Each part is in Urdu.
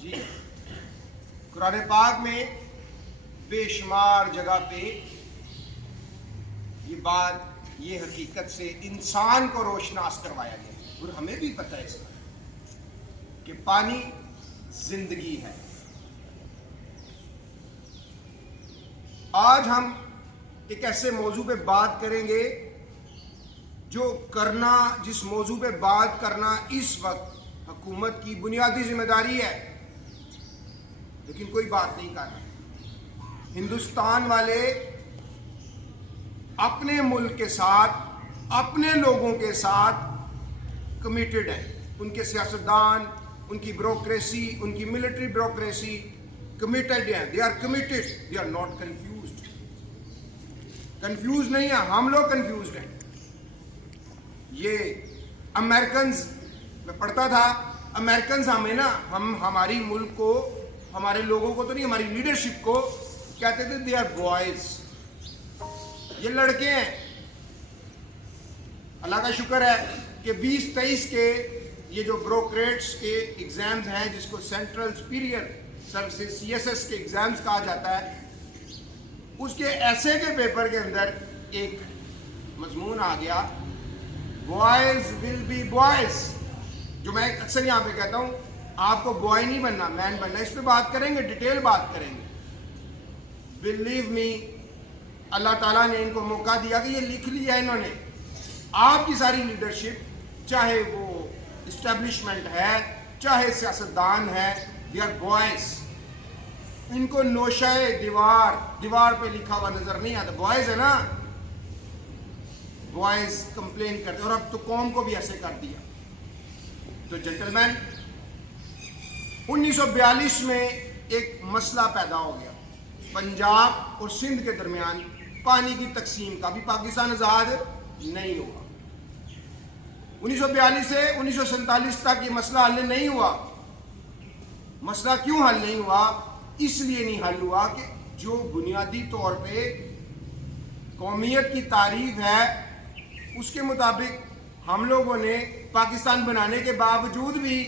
جی قرآن پاک میں بے شمار جگہ پہ یہ بات، یہ حقیقت سے انسان کو روشناس کروایا گیا، اور ہمیں بھی پتہ ہے اس کا کہ پانی زندگی ہے۔ آج ہم ایک ایسے موضوع پہ بات کریں گے جس موضوع پہ بات کرنا اس وقت حکومت کی بنیادی ذمہ داری ہے، لیکن کوئی بات نہیں کر رہا۔ ہندوستان والے اپنے ملک کے ساتھ، اپنے لوگوں کے ساتھ کمیٹڈ ہیں۔ ان کے سیاستدان، ان کی بیوروکریسی، ان کی ملٹری بیوروکریسی کمیٹڈ ہیں۔ They are committed, they are not confused. Confused نہیں ہیں، ہم لوگ کنفیوزڈ ہیں۔ یہ امریکنز، میں پڑھتا تھا، امریکنز ہماری ملک کو، ہمارے لوگوں کو تو نہیں، ہماری لیڈرشپ کو کہتے تھے دے آر بوائز، یہ لڑکے ہیں۔ اللہ کا شکر ہے کہ 2023 کے یہ جو بیوروکریٹس کے ایگزامز ہیں، جس کو سینٹرل سپیریئر سروسز CSS کے ایگزامز کہا جاتا ہے، اس کے ایسے کے پیپر کے اندر ایک مضمون آ گیا، بوائز ول بی بوائز، جو میں اکثر یہاں پہ کہتا ہوں آپ کو بوائے نہیں بننا، مین بننا۔ اس پہ بات کریں گے، ڈیٹیل بات کریں گے۔ بلیو می، اللہ تعالیٰ نے ان کو موقع دیا کہ یہ لکھ لیا انہوں نے۔ آپ کی ساری لیڈرشپ، چاہے وہ اسٹیبلشمنٹ ہے، چاہے سیاستدان ہے، دے آر بوائز۔ ان کو نوشائے دیوار پہ لکھا ہوا نظر نہیں آتا، بوائز ہے نا، بوائز کمپلین کرتے، اور اب تو قوم کو بھی ایسے کر دیا۔ تو جنٹلمین، 1942 میں ایک مسئلہ پیدا ہو گیا، پنجاب اور سندھ کے درمیان پانی کی تقسیم کا۔ بھی پاکستان آزاد نہیں ہوا۔ 1942 سے 1947 تک یہ مسئلہ حل نہیں ہوا۔ مسئلہ کیوں حل نہیں ہوا؟ اس لیے نہیں حل ہوا کہ جو بنیادی طور پہ قومیت کی تعریف ہے، اس کے مطابق ہم لوگوں نے پاکستان بنانے کے باوجود بھی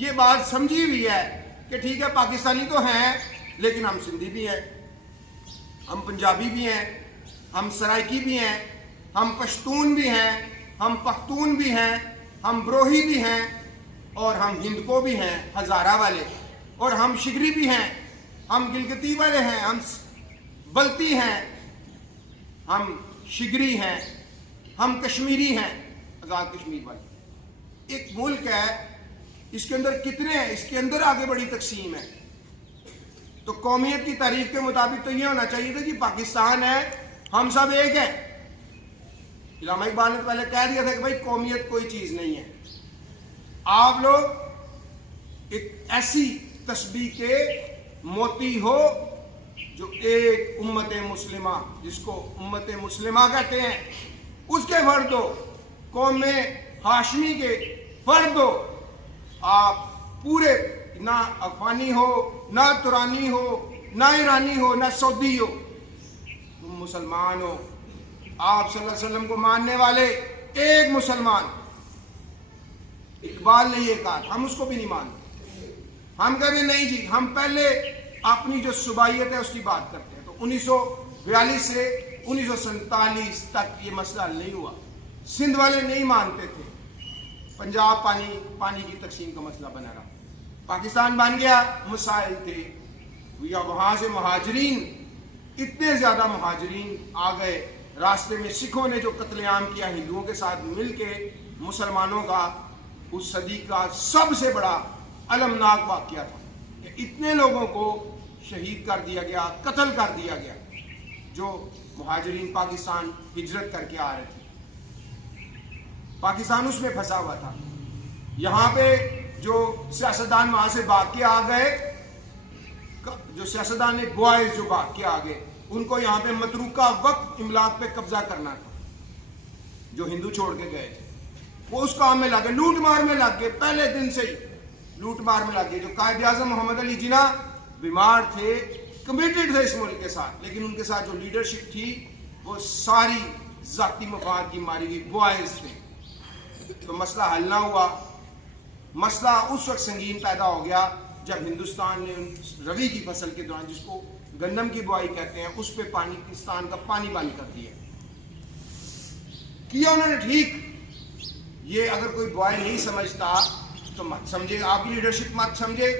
یہ بات سمجھی ہوئی ہے کہ ٹھیک ہے پاکستانی تو ہیں، لیکن ہم سندھی بھی ہیں، ہم پنجابی بھی ہیں، ہم سرائکی بھی ہیں، ہم پشتون بھی ہیں، ہم پختون بھی ہیں، ہم بروہی بھی ہیں، اور ہم ہندکو بھی ہیں، ہزارہ والے، اور ہم شگری بھی ہیں، ہم گلگتی والے ہیں، ہم بلتی ہیں، ہم شگری ہیں، ہم کشمیری ہیں، آزاد کشمیر والے۔ ایک ملک ہے، اس کے اندر کتنے ہیں، اس کے اندر آگے بڑی تقسیم ہے۔ تو قومیت کی تعریف کے مطابق تو یہ ہونا چاہیے تھا کہ پاکستان ہے، ہم سب ایک ہیں۔ علامہ اقبال نے پہلے کہہ دیا تھا کہ بھائی قومیت کوئی چیز نہیں ہے۔ آپ لوگ ایک ایسی تسبیح کے موتی ہو جو ایک امت مسلمہ، جس کو امت مسلمہ کہتے ہیں، اس کے فرد ہو، قوم ہاشمی کے فرد ہو۔ آپ پورے، نہ افغانی ہو، نہ ترانی ہو، نہ ایرانی ہو، نہ سعودی ہو، تم مسلمان ہو۔ آپ صلی اللہ علیہ وسلم کو ماننے والے ایک مسلمان۔ اقبال نے یہ کہا، ہم اس کو بھی نہیں مانتے۔ ہم کہتے نہیں جی، ہم پہلے اپنی جو صوبائیت ہے اس کی بات کرتے ہیں۔ تو 1942 سے 1947 تک یہ مسئلہ حل نہیں ہوا۔ سندھ والے نہیں مانتے تھے، پنجاب پانی کی تقسیم کا مسئلہ بنا رہا۔ پاکستان بن گیا، مسائل تھے، یا وہاں سے مہاجرین، اتنے زیادہ مہاجرین آ گئے۔ راستے میں سکھوں نے جو قتل عام کیا ہندوؤں کے ساتھ مل کے، مسلمانوں کا اس صدی کا سب سے بڑا المناک واقعہ تھا کہ اتنے لوگوں کو شہید کر دیا گیا، قتل کر دیا گیا، جو مہاجرین پاکستان ہجرت کر کے آ رہے تھے۔ پاکستان اس میں پھنسا ہوا تھا۔ یہاں پہ جو سیاستدان وہاں سے بھاگ کے آ گئے، جو سیاستدان نے بوائز جو بھاگ کے آ گئے، ان کو یہاں پہ متروکہ وقت املاک پہ قبضہ کرنا تھا، جو ہندو چھوڑ کے گئے تھے۔ وہ اس کام میں لگ گئے، لوٹ مار میں لگ گئے، پہلے دن سے ہی لوٹ مار میں لگ گئے۔ جو قائد اعظم محمد علی جناح بیمار تھے، کمیٹڈ تھے اس ملک کے ساتھ، لیکن ان کے ساتھ جو لیڈرشپ تھی وہ ساری ذاتی مفاد کی ماری ہوئی بوائز تھے۔ تو مسئلہ حل نہ ہوا۔ مسئلہ اس وقت سنگین پیدا ہو گیا جب ہندوستان نے روی کی فصل کے دوران، جس کو گندم کی بوائی کہتے ہیں، اس پہ پاکستان کا پانی بند کر دیا کیا انہوں نے ٹھیک. یہ اگر کوئی بوائی نہیں سمجھتا تو مت سمجھے، آپ کی لیڈرشپ مت سمجھے.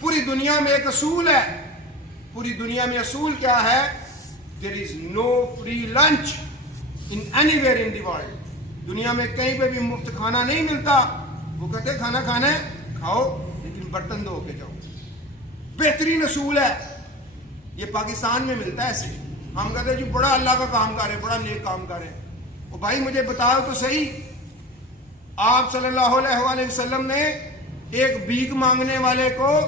پوری دنیا میں ایک اصول ہے، پوری دنیا میں اصول کیا ہے؟ there is no free lunch in anywhere in the world. دنیا میں کہیں پہ بھی مفت کھانا نہیں ملتا. وہ کہتے ہیں کھانا کھانا ہے کھاؤ لیکن برتن دھو کے جاؤ. بہترین اصول ہے. یہ پاکستان میں ملتا ہے ایسے. ہم کہتے ہیں جی بڑا اللہ کا کام کر رہے، بڑا نیک کام کر رہے. وہ بھائی مجھے بتاؤ تو صحیح، آپ صلی اللہ علیہ وآلہ وسلم نے ایک بھیک مانگنے والے کو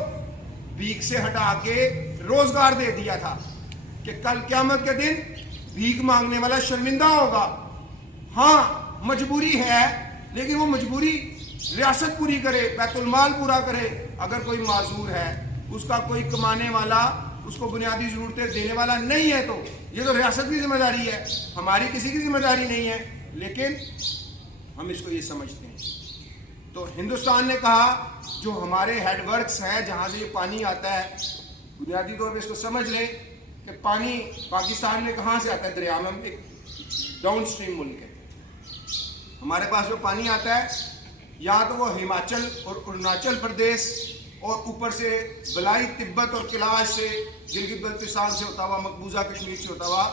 بھیک سے ہٹا کے روزگار دے دیا تھا کہ کل قیامت کے دن بھیک مانگنے والا شرمندہ ہوگا. ہاں مجبوری ہے، لیکن وہ مجبوری ریاست پوری کرے، بیت المال پورا کرے. اگر کوئی معذور ہے، اس کا کوئی کمانے والا، اس کو بنیادی ضرورتیں دینے والا نہیں ہے، تو یہ تو ریاست کی ذمہ داری ہے، ہماری کسی کی ذمہ داری نہیں ہے. لیکن ہم اس کو یہ سمجھتے ہیں. تو ہندوستان نے کہا جو ہمارے ہیڈ ورکس ہیں جہاں سے یہ پانی آتا ہے، بنیادی طور پہ اس کو سمجھ لیں کہ پانی پاکستان میں کہاں سے آتا ہے؟ دریا میں. ایک ڈاؤن اسٹریم ملک ہے. ہمارے پاس جو پانی آتا ہے یا تو وہ ہماچل اور اروناچل پردیش اور اوپر سے بلائی تبت اور کیلاش سے، گلگت بلتستان سے ہوتا ہوا، مقبوضہ کشمیر سے ہوتا ہوا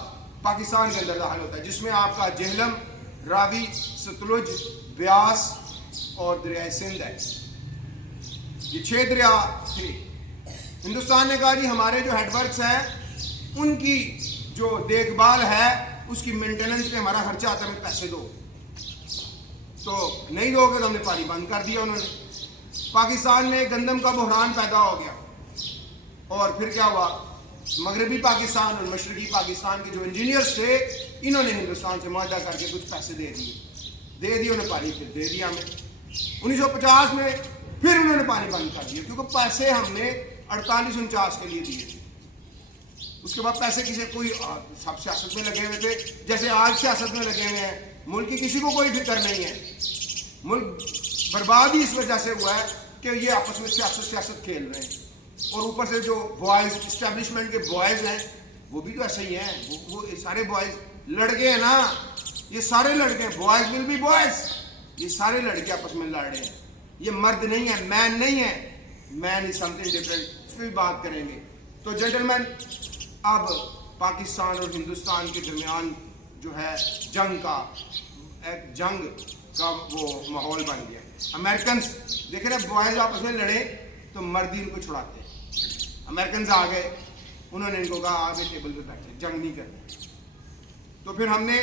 پاکستان کے اندر داخل ہوتا ہے، جس میں آپ کا جہلم، راوی، ستلج، بیاس اور دریائے سندھ ہے. یہ 6 دریا تھے. ہندوستان نے کہا جی ہمارے جو ہیڈ ورکس ہیں ان کی جو دیکھ بھال ہے، اس کی مینٹیننس پہ ہمارا خرچہ آتا ہے، ہمیں پیسے دو. تو نہیں دو گے تو ہم نے پانی بند کر دیا. انہوں نے پاکستان میں گندم کا بحران پیدا ہو گیا. اور پھر کیا ہوا؟ مغربی پاکستان اور مشرقی پاکستان کے جو انجینئرز تھے، انہوں نے ہندوستان سے معاہدہ کر کے کچھ پیسے دے دیے. انہیں پانی پھر دے دیا ہمیں. 1950 میں پھر انہوں نے پانی بند کر دیا، کیونکہ پیسے ہم نے 48-49 کے لیے دیے تھے. اس کے بعد پیسے کسی کوئی سب سیاست میں لگے ہوئے تھے، جیسے آج سیاست میں لگے ہوئے ہیں. ملک کی کسی کو کوئی فکر نہیں ہے. ملک برباد ہی اس وجہ سے ہوا ہے کہ یہ آپس میں سیاست کھیل رہے ہیں. اور اوپر سے جو بوائز، اسٹیبلشمنٹ کے بوائز ہیں، وہ بھی تو ایسے ہی ہیں. وہ سارے بوائز لڑکے ہیں نا، یہ سارے لڑکے ہیں. Boys will be boys. یہ سارے لڑکے آپس میں لڑ رہے ہیں. یہ مرد نہیں ہے، مین نہیں ہے. مین از سم تھنگ ڈفرنٹ. اس پہ بھی بات کریں گے. تو جنٹلمین، اب پاکستان اور ہندوستان کے درمیان جو ہے جنگ کا وہ ماحول بن گیا. امریکنز دیکھ رہے ہیں، بوائز آپس میں لڑے تو مرد ہی ان کو چھڑاتے ہیں. امریکنز آ گئے، انہوں نے ان کو کہا آگے ٹیبل پہ بیٹھے، جنگ نہیں کرتے. تو پھر ہم نے